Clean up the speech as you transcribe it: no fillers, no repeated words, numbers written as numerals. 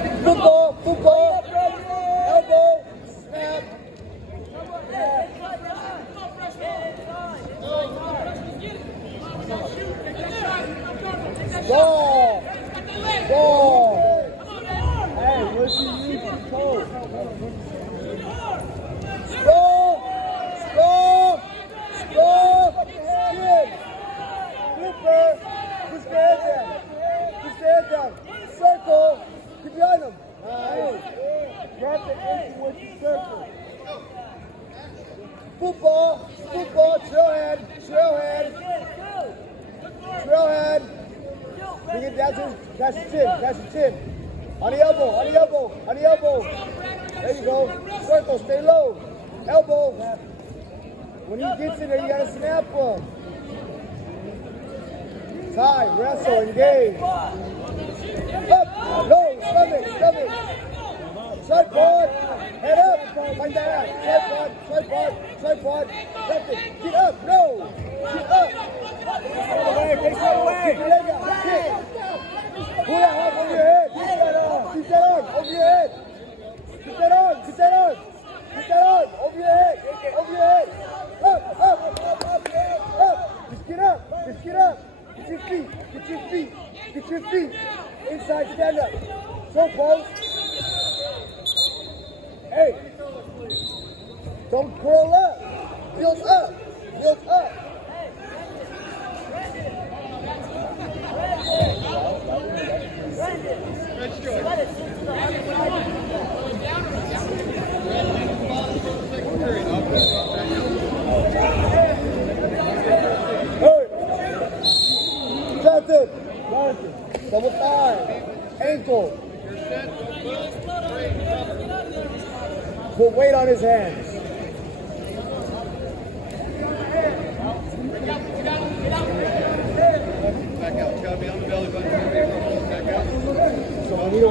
Football, football. Elbow, snap. Ball. Ball. Hey, what's he using? Toe. Score. Score. Score. Good. Hoover. Put your head down. Put your head down. Circle. Keep behind him. Nice. Grab the empty with the circle. Football. Football. Trailhead. Trailhead. Trailhead. Bring it down to catch the chin. Catch the chin. On the elbow. On the elbow. On the elbow. There you go. Circle. Stay low. Elbow. When he gets in there, you gotta snap him. Tie. Wrestle. Engage. Up. Low. Stomach. Stomach. Tripod. Head up. Like that. Tripod. Tripod. Tripod. That's it. Get up. No. Get up. Face that away. Keep your leg out. Kick. Pull that arm over your head. Keep that arm. Keep that arm over your head. Keep that arm. Keep that arm. Keep that arm over your head. Over your head. Up. Up. Up. Just get up. Just get up. Get your feet. Get your feet. Get your feet. Inside. Stand up. So close. Hey. Don't curl up. Build up. Build up. Jonathan, double thigh, ankle. Put weight on his hands. Back out. It's got to be on the belly button. Back out. So we need to